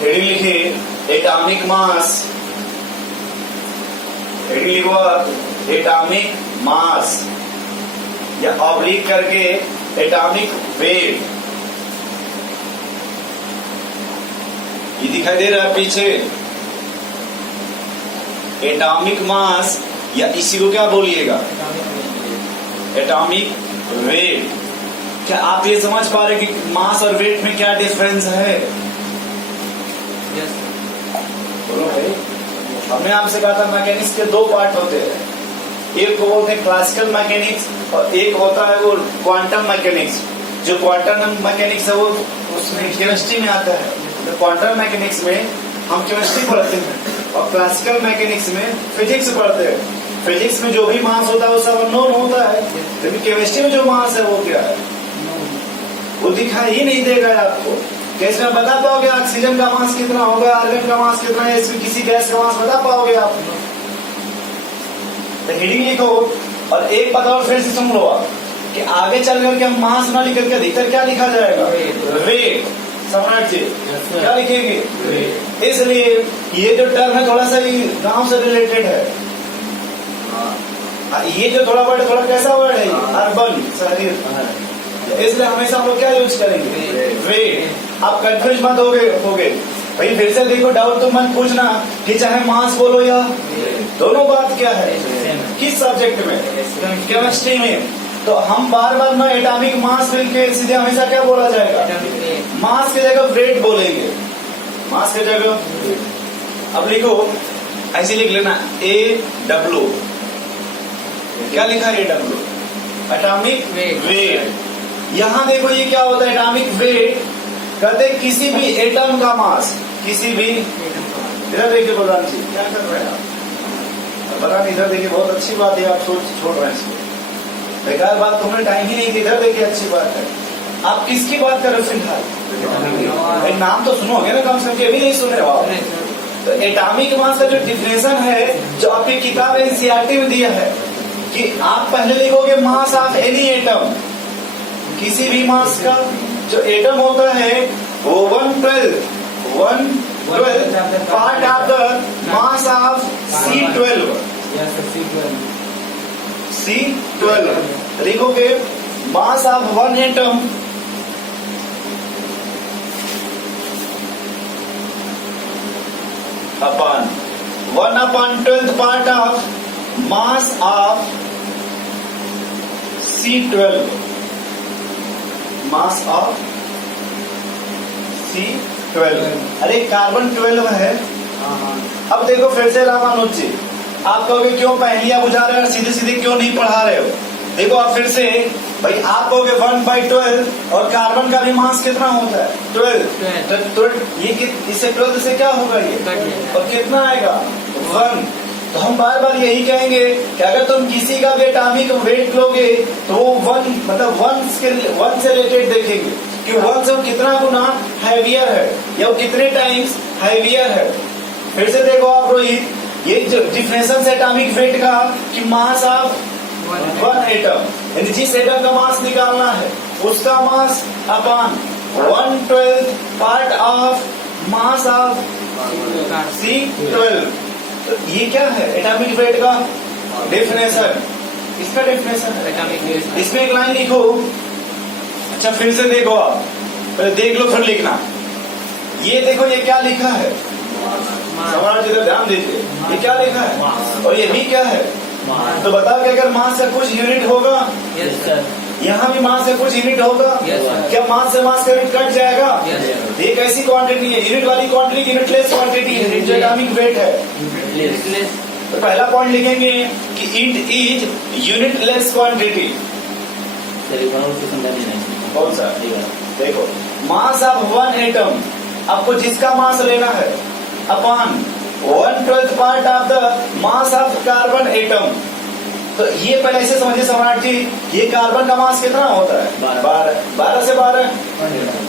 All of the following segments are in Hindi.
हेडिंग लिखिए एटॉमिक मास, हेडिंग लिखो एटॉमिक मास या ऑब्लिक करके एटॉमिक वेट। ये दिखाई दे रहा है पीछे एटॉमिक मास, या इसी को क्या बोलिएगा एटॉमिक वेट। क्या आप ये समझ पा रहे कि मास और वेट में क्या डिफरेंस है? बोलो भाई। हमने आपसे कहा था मैकेनिक्स के दो पार्ट होते हैं, एक को बोलते हैं क्लासिकल मैकेनिक्स और एक होता है वो क्वांटम मैकेनिक्स। जो क्वांटम मैकेनिक्स है वो उसमें केमिस्ट्री में आता है। तो क्वांटम मैकेनिक्स में हम केमिस्ट्री पढ़ते हैं और क्लासिकल मैकेनिक्स में फिजिक्स पढ़ते हैं। फिजिक्स में जो भी मास होता है वो सब अननोन होता है, लेकिन केमिस्ट्री में जो मास है वो क्या है वो दिखाई ही नहीं देगा आपको। कैसे आप बता पाओगे ऑक्सीजन का मास कितना होगा, आर्गन का मास कितना है, इसमें किसी गैस का मास बता पाओगे आप? तो हेडिंग लिखो और एक बात और फिर से सुन लो आप कि आगे चल करके हम मास ना लिख करके अधिकतर क्या लिखा जाएगा वेट। सम्राट जी क्या लिखेंगे? इसलिए ये जो टर्म है थोड़ा सा गांव से रिलेटेड है। ये जो थोड़ा वर्ड थोड़ा कैसा वर्ड है अर्बन शहरी, इसलिए हमेशा हम लोग क्या यूज करेंगे वेट। आप कंफ्यूज मत होगे भाई। फिर से देखो डाउट तो मत पूछना कि चाहे मास बोलो या दोनों बात क्या है किस सब्जेक्ट में, केमिस्ट्री में। तो हम बार बार ना एटॉमिक मास मिल के सीधे हमेशा क्या बोला जाएगा मास की जगह वेट बोलेंगे, मास की जगह। अब लिखो ऐसे लिख लेना AW, क्या लिखा है AW एटॉमिक वेट। यहाँ देखो ये क्या होता है एटॉमिक वेट, कहते किसी भी एटम का मास, किसी भी इधर देखिए बलराम जी क्या कर रहे हैं आप? बलराम इधर देखिए, बहुत अच्छी बात है, आप सोच छोड़ रहे हैं इसको, बेकार बात तुमने टाइम ही नहीं दी। इधर देखिए अच्छी बात है। आप किसकी बात कर रहे हो फिलहाल? नाम तो सुनोगे ना, कम से कम ये भी नहीं सुन रहे हो आप। तो एटॉमिक मास का जो डिफिनेशन है जो आपकी किताब एनसीईआरटी में दिया है कि आप पहले लिखोगे मास ऑफ एनी एटम, किसी भी मास का जो एटम होता है वो 1/12 part of the mass of C12। C12 लिखोगे मास of one atom upon 1/12 part of mass of C12, mass of C12। अरे कार्बन 12 है। अब देखो फिर से रामानुज जी, आप कहोगे क्यों पहेलियां बुझा रहे हो, सीधे सीधे क्यों नहीं पढ़ा रहे हो? देखो आप फिर से भाई आप कहोगे 1/12 और कार्बन का भी मास कितना होता है 12। तो ये इससे 12 से क्या होगा ये और कितना आएगा 1। तो हम बार बार यही कहेंगे कि अगर तुम किसी का भी एटॉमिक वेट लोगे तो वो 1 मतलब 1 से रिलेटेड देखेंगे कि 1 से वो कितना गुना हैवियर है या वो कितने टाइम्स हैवियर है। फिर से देखो आप रोहित, ये जो डिफिनेशन है एटॉमिक वेट का कि मास ऑफ वन एटम, यानी जिस एटम का मास निकालना है उसका mass upon 1/12 part of mass of C12। तो ये क्या है एटॉमिक वेट का डेफिनेशन, इसका डेफिनेशन है एटॉमिक वेट। इसमें एक लाइन लिखो। अच्छा फिर से देखो आप, पहले देख लो फिर लिखना। ये देखो ये क्या लिखा है, समाज इधर ध्यान दीजिए, ये क्या लिखा है और ये भी क्या है। तो बताओ कि अगर मास से कुछ यूनिट होगा, यस सर, यहाँ भी मास से कुछ यूनिट होगा, क्या मास से मास का यूनिट कट जाएगा? एक ऐसी क्वांटिटी है यूनिट वाली क्वांटिटी, यूनिटलेस क्वांटिटी है जो एटॉमिक वेट है। तो पहला पॉइंट लिखेंगे कि इट इज यूनिटलेस क्वांटिटी। कौन सा? देखो मास ऑफ वन एटम, आपको जिसका मास लेना है upon 1/12 part of the mass of carbon atom. तो ये पहले ऐसे समझिए सम्राट जी, ये कार्बन का मास कितना होता है 12 से 12।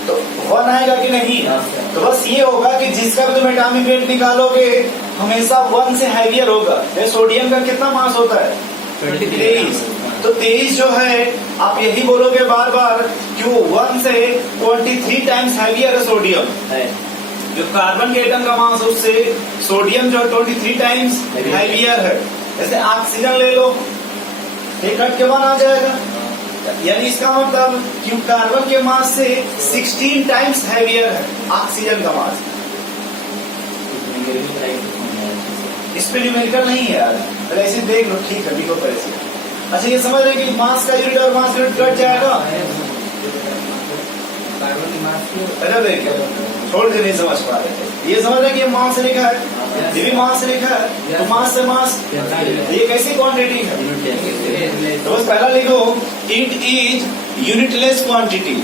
तो 1 आएगा कि नहीं? तो बस ये होगा कि जिसका भी तुम एटॉमिक वेट निकालोगे हमेशा 1 से हैवियर होगा। सोडियम का कितना मास होता है 23। तो 23 जो है आप यही बोलोगे बार बार कि वो 1 से 23 टाइम्स हैवियर है सोडियम है। जो कार्बन के एटम का मास है उससे सोडियम जो 23 टाइम्स हैवियर है। जैसे ऑक्सीजन ले लो, एक कट के वन आ जाएगा, यानी इसका मतलब कि कार्बन के मास से 16 टाइम्स हैवियर है ऑक्सीजन का मास। इस पे न्यूमेरिकल नहीं है यार, पहले ऐसे देख लो, ठीक है लिखो पैसे। अच्छा ये समझ रहे कि मास का यूनिट और मास यूनिट कट जाएगा। अरे देखिए छोड़ के नहीं समझ पा रहे थे, ये समझ रहे कि ये मास लिखा है, ये भी मास लिखा है, तो मास से मास, ये कैसी क्वांटिटी है? तो बस पहला लिखो, it is unitless quantity.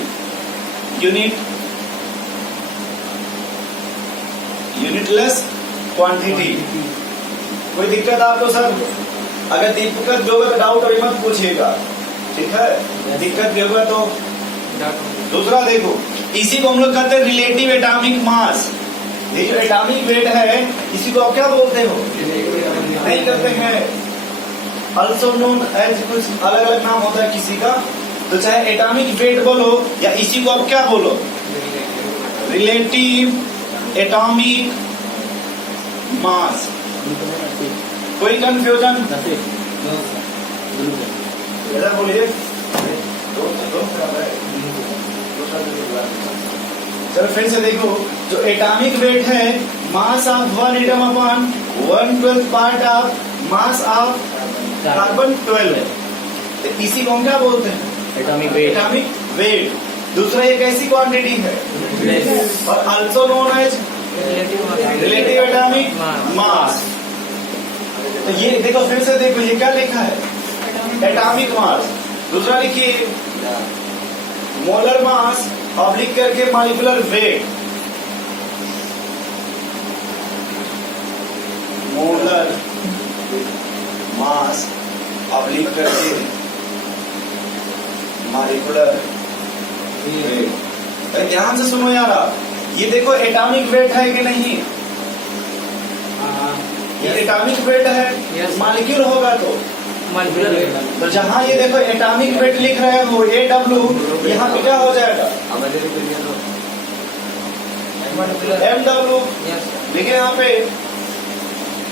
Unitless quantity. कोई दिक्कत आपको सर? अगर दिक्कत भी होगा तो डाउट अभी मत पूछिएगा, ठीक है? दिक्कत भी होगा तो। दूसरा देखो, इसी को हम लोग कहते हैं रिलेटिव एटॉमिक मास। ये जो एटॉमिक वेट है इसी को आप क्या बोलते हो? नहीं करते हैं, ऑल्सो नोन एज, कुछ अलग अलग नाम होता है किसी का, तो चाहे एटॉमिक वेट बोलो या इसी को आप क्या बोलो, रिलेटिव एटॉमिक मास। कोई कंफ्यूजन? इधर बोलिए। चलो फिर से देखो, जो एटॉमिक वेट है mass of one atom upon 1/12 part of mass of carbon 12 है, तो इसी को हम क्या बोलते हैं? Atomic weight. Atomic weight. दूसरा ये कैसी क्वांटिटी है? और also known as relative atomic mass. तो ये देखो फिर से देखो, ये क्या लिखा है? Atomic mass. दूसरा लिखिए मोलर मास ऑब्लिक करके molecular weight. Molar mass oblique करके मॉलिक्यूलर वेट। ध्यान से सुनो यार, ये देखो एटॉमिक वेट है कि नहीं? ये एटॉमिक वेट है, मॉलिक्यूल होगा तो मॉलिक्यूलर वेट। तो जहाँ ये देखो एटॉमिक वेट लिख रहे हो AW, यहाँ पे क्या हो जाएगा? MW। देखिए यहाँ पे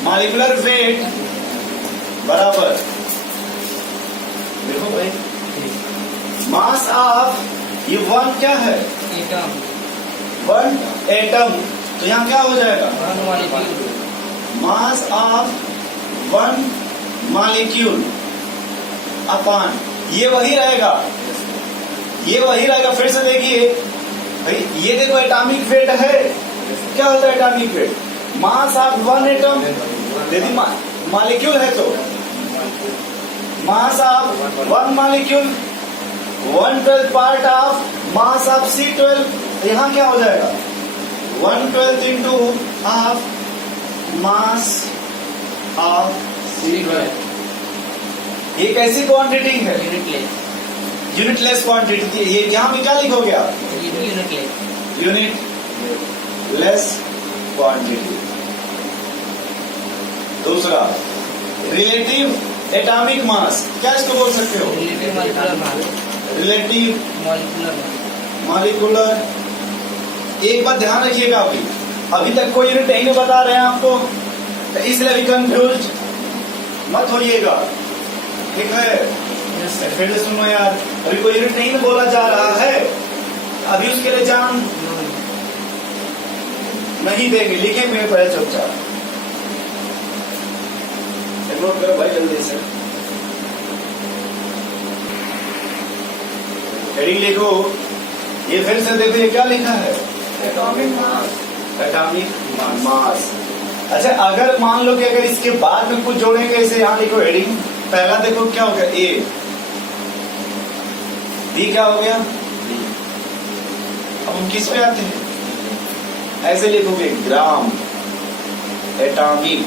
मॉलिक्यूलर वेट बराबर, देखो भाई, मास ऑफ ये वन क्या है? One atom. तो यहाँ क्या हो जाएगा? मास ऑफ वन मॉलिक्यूल अपॉन, ये वही रहेगा, ये वही रहेगा। फिर से देखिए भाई, ये देखो एटॉमिक वेट है, क्या होता है atomic weight? Mass of one atom, यदि मॉलिक्यूल है तो मास of one molecule 1/12 part of mass of C12। यहाँ क्या हो जाएगा? 1/12 into of mass of C12। ये कैसी क्वांटिटी है? Unitless quantity. ये यहाँ पे क्या लिखोगे आप? Unitless quantity. दूसरा रिलेटिव एटॉमिक मास, क्या इसको बोल सकते हो? Relative molecular. एक बात ध्यान रखिएगा, अभी तक कोई यूनिट नहीं बता रहे हैं आपको, तो इसलिए अभी कंफ्यूज मत होइएगा, ठीक है? फिर से सुनो यार, अभी कोई यूनिट नहीं बोला जा रहा है, अभी उसके लिए जान नहीं देंगे, लिखे मेरे पहले चुपचाप नोट करो भाई जल्दी से। हेडिंग लिखो, ये फिर से देखो ये क्या लिखा है? Atomic mass. Atomic mass. अच्छा, अगर मान लो कि अगर इसके बाद में कुछ जोड़ेंगे, इसे यहाँ लिखो हेडिंग। पहला देखो क्या हो गया? ए। बी क्या हो गया? अब हम किस पे आते हैं? ऐसे लिखोगे ग्राम एटॉमिक।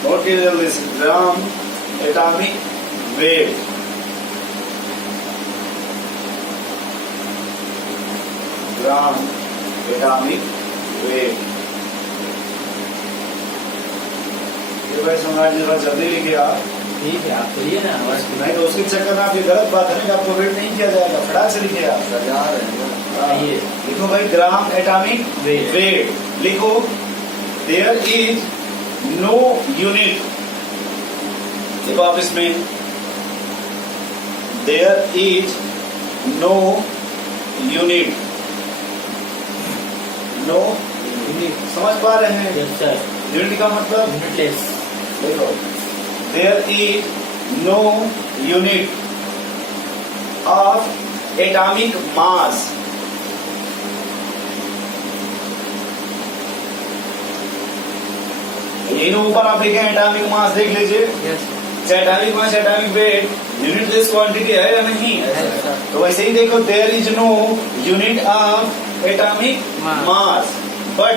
नोट कीजिए जल्दी से, ग्राम एटॉमिक वेट। ग्राम एटॉमिक वेट। ये भाई सम्राट जी थोड़ा जल्दी लिखिए आप। ठीक है, आप करिए ना। नहीं तो उसके चक्कर में आप ये गलत बात है ना कि आपको वेट नहीं किया जाएगा। फटाक से लिखिए आप। आइए। लिखो भाई ग्राम एटॉमिक वेट। वेट। लिखो देयर इज नो यूनिट। देखो आप इसमें there is no unit. No समझ पा रहे हैं? Yes sir. यूनिट का मतलब यूनिटलेस। देखो there is no unit of atomic mass. यही ना ऊपर आप लिखे एटॉमिक मास, देख लीजिए। Yes atomic mass atomic weight unitless quantity है या नहीं? तो वैसे ही देखो there is no unit of atomic mass but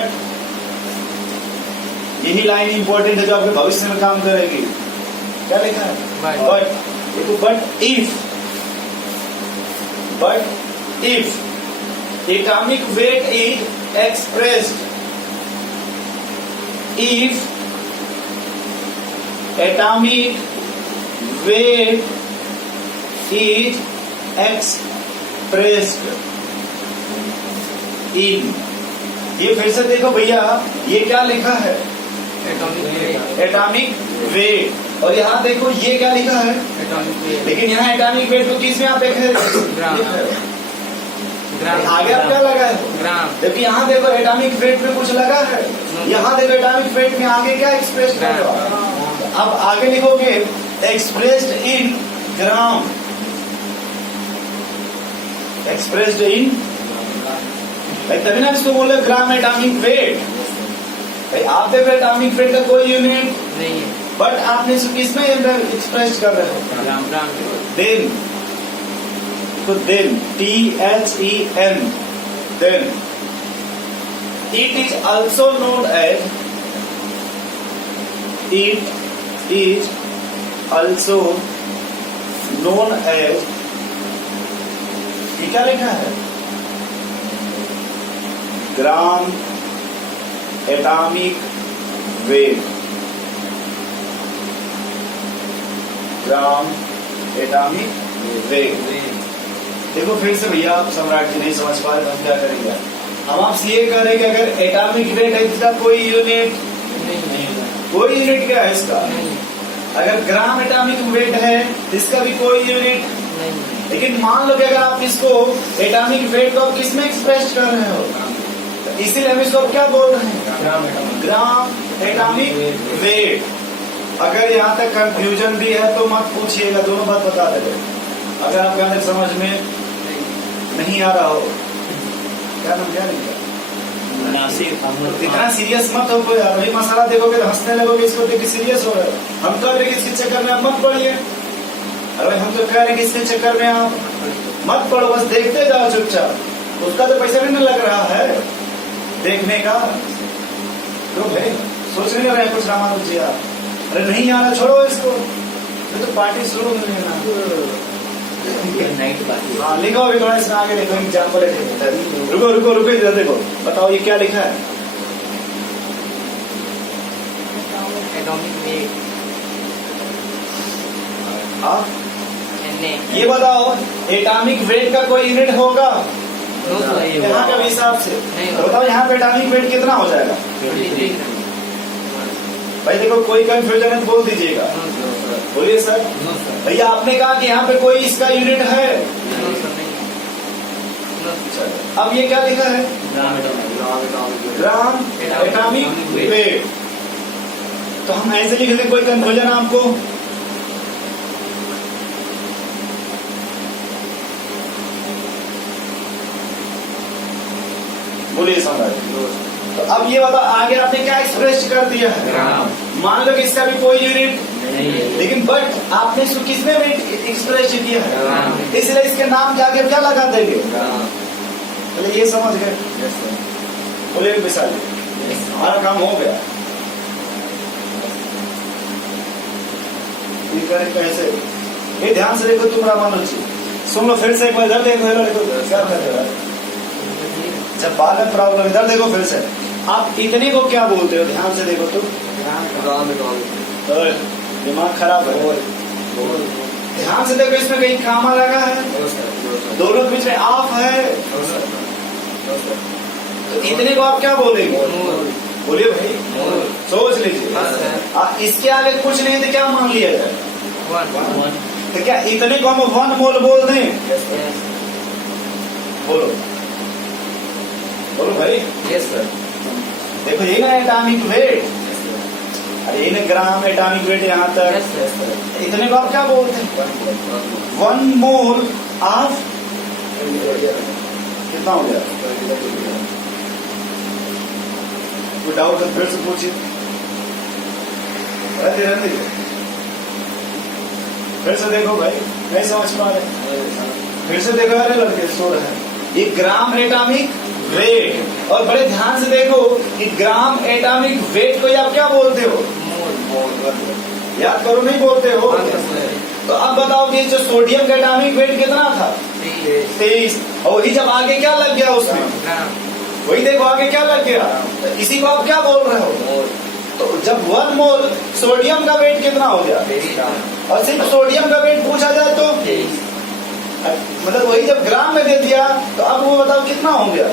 यही लाइन इंपॉर्टेंट है जो आपके भविष्य में काम करेगी। क्या लिखा है? बट देखो but if atomic weight is expressed if atomic weight is expressed in। ये फिर से देखो भैया, ये क्या लिखा है? Atomic weight. और यहाँ देखो ये क्या लिखा है? लेकिन यहाँ एटॉमिक वेट को किस में आप देख रहे हैं? आगे आप क्या लगा है? ग्राम। जबकि यहाँ देखो एटॉमिक वेट में कुछ लगा है। यहाँ देखो एटॉमिक वेट में आगे क्या एक्सप्रेस होगा? अब आगे लिखोगे expressed in gram. Expressed in भाई तभी ना इसको बोले ग्राम एटॉमिक वेट। भाई आप देखो एटॉमिक वेट का कोई यूनिट नहीं है, बट आपने इसको किसमें एक्सप्रेस कर रहे हो? ग्राम। देन तो then THEN then it is also known as ये क्या लिखा है? ग्राम एटॉमिक वेट। ग्राम एटॉमिक वेट। देखो फिर से भैया, आप सम्राट जी नहीं समझ पा रहे तो हम क्या करेंगे? हम आपसे ये कह रहे हैं कि अगर एटॉमिक वेट है इसका कोई यूनिट नहीं। कोई यूनिट क्या है इसका? नहीं। अगर ग्राम एटॉमिक वेट है इसका भी कोई यूनिट नहीं। लेकिन मान लो कि अगर आप इसको एटॉमिक वेट को आप किसमें एक्सप्रेस कर रहे हो? तो इसीलिए हम इसको क्या बोल रहे हैं? ग्राम एटॉमिक वेट। अगर यहाँ तक कंफ्यूजन भी है तो मत पूछिएगा, दोनों बात बता देंगे। अगर आपके अंदर समझ में नहीं आ रहा हो, क्या नाम क्या लिखा? इतना सीरियस मत हो कोई। अभी मसाला देखोगे तो हंसने लगोगे, इसको देख के सीरियस हो रहे हो। हम कह रहे इसके चक्कर में आप मत पढ़िए। अरे हम तो कह रहे कि इसके चक्कर में आप मत पढ़ो, बस देखते जाओ चुपचाप। उसका तो पैसा भी नहीं लग रहा है देखने का। तो भाई सोच नहीं रहे कुछ रामानुज जी आप? अरे नहीं आ रहा, छोड़ो इसको। ये तो पार्टी शुरू नहीं लेना। Night party. हाँ लिखो अभी थोड़ा इसमें आगे देखो, एग्जाम्पल रुको रुको रुको इधर देखो, बताओ ये क्या लिखा है? Atomic weight. हाँ ये बताओ एटॉमिक वेट का कोई यूनिट होगा यहाँ के हिसाब से? तो बताओ यहाँ पे एटॉमिक वेट कितना हो जाएगा? भाई देखो कोई कंफ्यूजन है तो बोल दीजिएगा। बोलिए सर। भैया आपने कहा कि यहाँ पे कोई इसका यूनिट है। अब ये क्या लिखा है? ग्राम एटॉमिक वेट। तो हम ऐसे लिख दें, कोई कंफ्यूजन आपको? बोलिए सम्राट। तो अब ये बताओ आगे आपने क्या एक्सप्रेस कर दिया है? मान लो कि इसका भी कोई यूनिट नहीं है, लेकिन बट आपने इसको किसमें एक्सप्रेस किया है? इसलिए इसके नाम के आगे क्या लगा देंगे? चलिए ये समझ गए। बोलिए विशाल, हमारा काम हो गया। कैसे? ये ध्यान से देखो तुम रामानुज जी, सुन लो फिर से एक बार। इधर देखो, इधर देखो क्या कर रहे हो? जब बाद में प्रॉब्लम, इधर देखो फिर से। आप इतने को क्या बोलते हो? ध्यान से देखो तुम। दिमाग खराब है। मोल ध्यान से देखो, इसमें कहीं कामा लगा है, दोनों के बीच में ऑफ है, तो इतने को आप क्या बोलेंगे? बोलिए भाई, सोच लीजिए। इसके आगे कुछ नहीं तो क्या मान लिया जाए? तो क्या इतने को हम 1 मोल बोल दें? बोलो बोलो भाई। Yes sir. देखो ये ना एटॉमिक वेट, अरे ये ना ग्राम एटॉमिक वेट यहाँ तक, यस सर। इतने को आप क्या बोलते हैं? 1 मोल ऑफ कितना हो गया? कोई डाउट है फिर से पूछिए। रहते रहते फिर से देखो भाई, नहीं समझ पा रहे, फिर से देखो। अरे लड़के सो रहे हैं। ये ग्राम एटॉमिक वेट, और बड़े ध्यान से देखो कि ग्राम एटॉमिक वेट को आप क्या बोलते हो? याद करो, नहीं बोलते हो। तो अब बताओ कि जो सोडियम का एटॉमिक वेट कितना था? 23। और वही जब आगे क्या लग गया उसमें? वही देखो आगे क्या लग गया, तो इसी को आप क्या बोल रहे हो? तो जब 1 मोल सोडियम का वेट कितना हो गया? और सिर्फ सोडियम का वेट पूछा जाए तो मतलब वही जब ग्राम में दे दिया, तो अब वो बताओ कितना हो गया?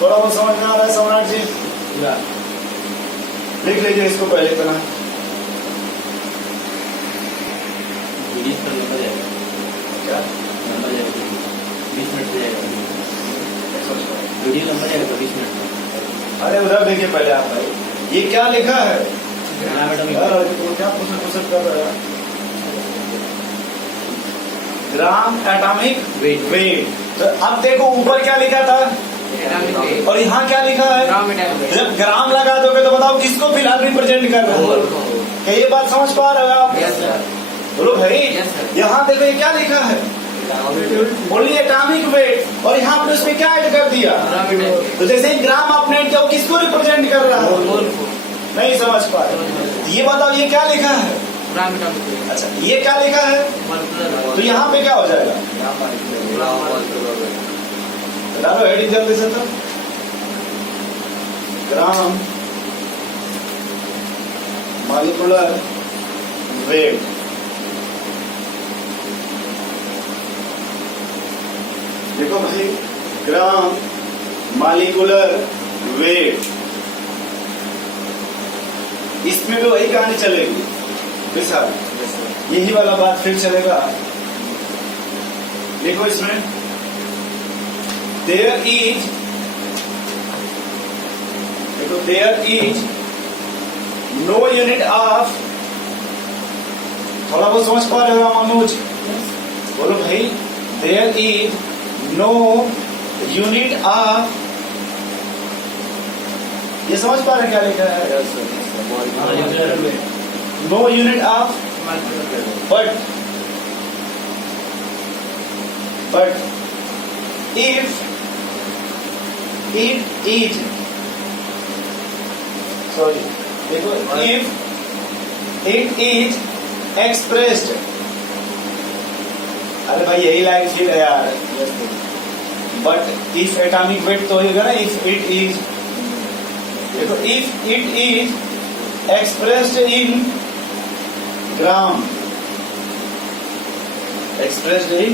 थोड़ा बहुत समझ में आ रहा है सम्राट जी? लिख लीजिए इसको पहले इतना। क्या 20 मिनट वीडियो लंबा जाएगा 20 मिनट। अरे उधर देखिए पहले आप भाई, ये क्या लिखा है? क्या पुस्तक कर रहा है? ग्राम एटॉमिक वेट। तो अब देखो ऊपर क्या लिखा था और यहाँ क्या लिखा है? जब ग्राम लगा दोगे तो बताओ किसको फिलहाल रिप्रेजेंट कर रहा है? क्या ये बात समझ पा रहे हो आप? बोलो भाई। यहाँ देखो ये क्या लिखा है? ओनली एटॉमिक वेट, और यहाँ पे उसमें क्या ऐड कर दिया? तो जैसे ही ग्राम आपने ऐड किया, वो किसको रिप्रेजेंट कर रहा है? नहीं समझ पा रहे। ये बताओ ये क्या लिखा है? अच्छा ये क्या लिखा है? तो यहाँ पे क्या हो जाएगा? डालो हेडिंग जल्दी से। तो ग्राम मॉलिक्यूलर वेट, देखो भाई, ग्राम मॉलिक्यूलर वेट, इसमें भी वही कहानी चलेगी विशाल, यही वाला बात फिर चलेगा। देखो इसमें देयर इज, देखो there is no unit of, थोड़ा बहुत समझ पा रहे हो मनोज? बोलो भाई। There is no unit of, ये समझ पा रहे क्या लिखा है? No unit of, but if it is, sorry, देखो if it is expressed, अरे भाई यही लाइन ठीक है यार, बट इफ एटॉमिक वेट तो होगा ना, इफ इट इज, देखो if it is expressed in gram, expressed in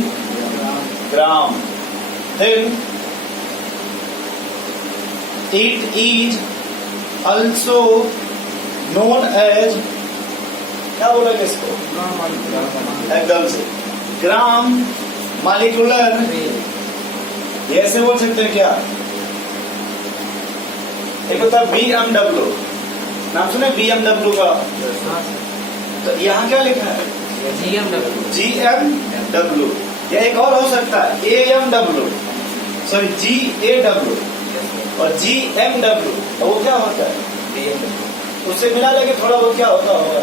gram, then it is also known as, क्या बोला इसको? एकदम से ग्राम मॉलिक्यूलर, ये ऐसे बोल सकते हैं क्या? एक होता है BMW, नाम सुने BMW का? तो यहाँ क्या लिखा है? GMW, या एक और हो सकता है AMW, सॉरी GAW और GMW, तो वो क्या होता है? उससे मिला लेके थोड़ा बहुत क्या होता होगा।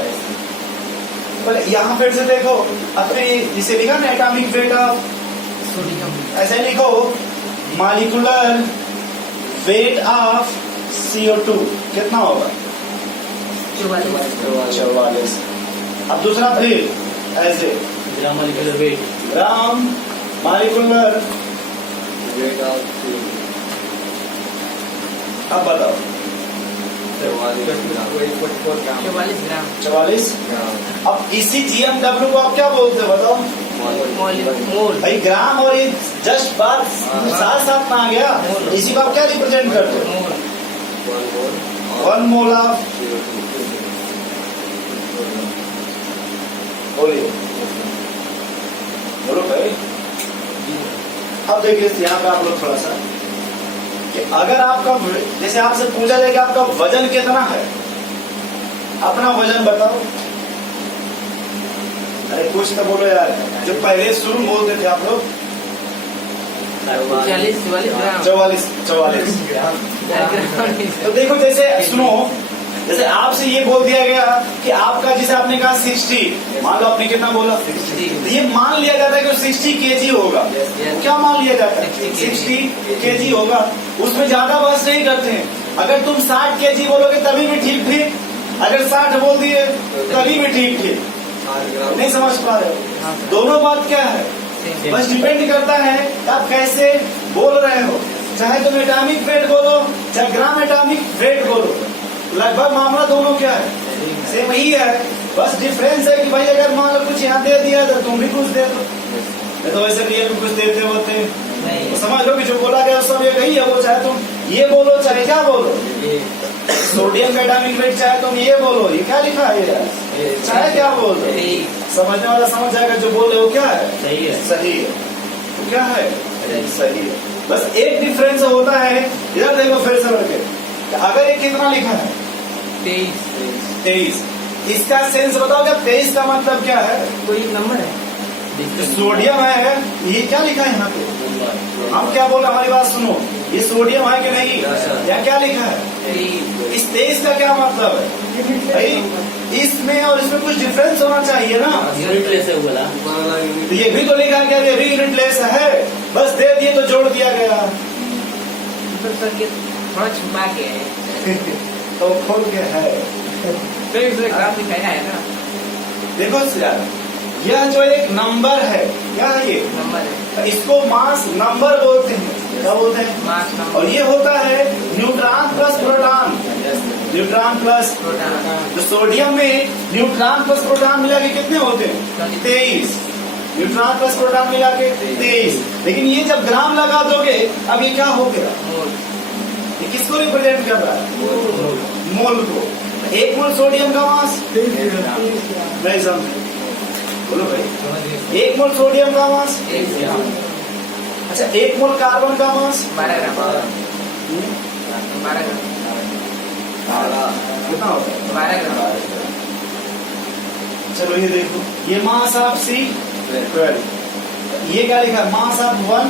पर यहाँ फिर से देखो, अपने जिसे लिखा ना एटॉमिक वेट ऑफ सोडियम, ऐसे लिखो मॉलिक्यूलर वेट ऑफ CO2 कितना होगा? 44। अब दूसरा फिर ऐसे gram molecular weight, gram molecular weight of, अब बताओ 44 ग्राम 44। ग्राम। अब इसी GMW को आप क्या बोलते हो बताओ मोल भाई? ग्राम और ये जस्ट बात साथ साथ में आ गया। इसी को आप क्या रिप्रेजेंट करते हो? मोल 1 मोल ऑफ, बोलिए बोलो भाई। अब देखिए यहाँ पे आप लोग थोड़ा सा कि अगर आपका जैसे आपसे पूछा जाए कि आपका वजन कितना है, अपना वजन बताओ। अरे कुछ तो बोलो यार, जो पहले शुरू में बोलते थे आप लोग। 44 ग्राम 44। तो देखो जैसे सुनो, जैसे आपसे ये बोल दिया गया कि आपका, जैसे आपने कहा 60, मान लो आपने कितना बोला 60, तो ये मान लिया जाता है कि 60 kg होगा। क्या मान लिया जाता है? 60 kg होगा। उसमें ज्यादा बहस नहीं करते हैं। अगर तुम 60 kg बोलोगे तभी भी ठीक ठीक, अगर 60 बोल दिए तभी भी ठीक ठीक। नहीं समझ पा रहे हो? दोनों बात क्या है, बस डिपेंड करता है कि आप कैसे बोल रहे हो। चाहे तुम एटॉमिक वेट बोलो, चाहे ग्राम एटॉमिक वेट बोलो, लगभग मामला दोनों क्या है, सेम ही है। बस डिफरेंस है कि भाई अगर मान लो कुछ यहाँ दे दिया तो तुम भी कुछ दे दो, नहीं तो वैसे रियल में कुछ देते होते। तो समझ लो कि जो बोला गया सब एक ही है। वो चाहे तुम ये बोलो चाहे क्या बोलो, सोडियम का एटॉमिक वेट चाहे तुम ये बोलो, ये क्या लिखा है यार, चाहे क्या बोल दो, समझने वाला समझ जाएगा। जो बोल रहे हो क्या है, सही है। सही है। तो क्या है, सही है। बस एक डिफरेंस होता है, इधर देखो फिर से बढ़ के, अगर ये कितना लिखा है 23, इसका सेंस बताओ। क्या 23 का मतलब क्या है? कोई नंबर है? सोडियम है। ये क्या लिखा है यहाँ पे? हम क्या बोल रहे, हमारी बात सुनो, ये सोडियम है कि नहीं, या क्या लिखा है? इस 23 का क्या मतलब है भाई? इसमें और इसमें कुछ डिफरेंस होना चाहिए ना। यूनिट लेस है बोला। तो ये भी तो लिखा है, क्या ये भी यूनिट लेस है? बस दे दिए तो जोड़ दिया गया। तो सर ये थोड़ा छुपा के है। तो खोल के है। तो इसमें ग्राम दिखाया है ना, देखो यार, यह जो एक नंबर है, क्या है ये? नंबर है। इसको मास नंबर बोलते हैं। क्या बोलते हैं? Mass number. और ये होता है neutron plus proton. Neutron plus, proton. तो सोडियम में न्यूट्रॉन प्लस प्रोटॉन मिला के कितने होते हैं? 23। न्यूट्रॉन प्लस प्रोटॉन मिला के 23। लेकिन ये जब ग्राम लगा दोगे, अब ये क्या हो गया? मोल। ये किसको रिप्रेजेंट कर रहा है? मोल को। 1 मोल सोडियम का मास नहीं समझे, बोलो भाई। 1 मोल सोडियम का मास, 1 ग्राम। अच्छा 1 मोल कार्बन का मास 12 ग्राम 12 ग्राम कितना होता है? 12 ग्राम। चलो ये देखो, ये मास ऑफ C 12, ये क्या लिखा है? Mass of 1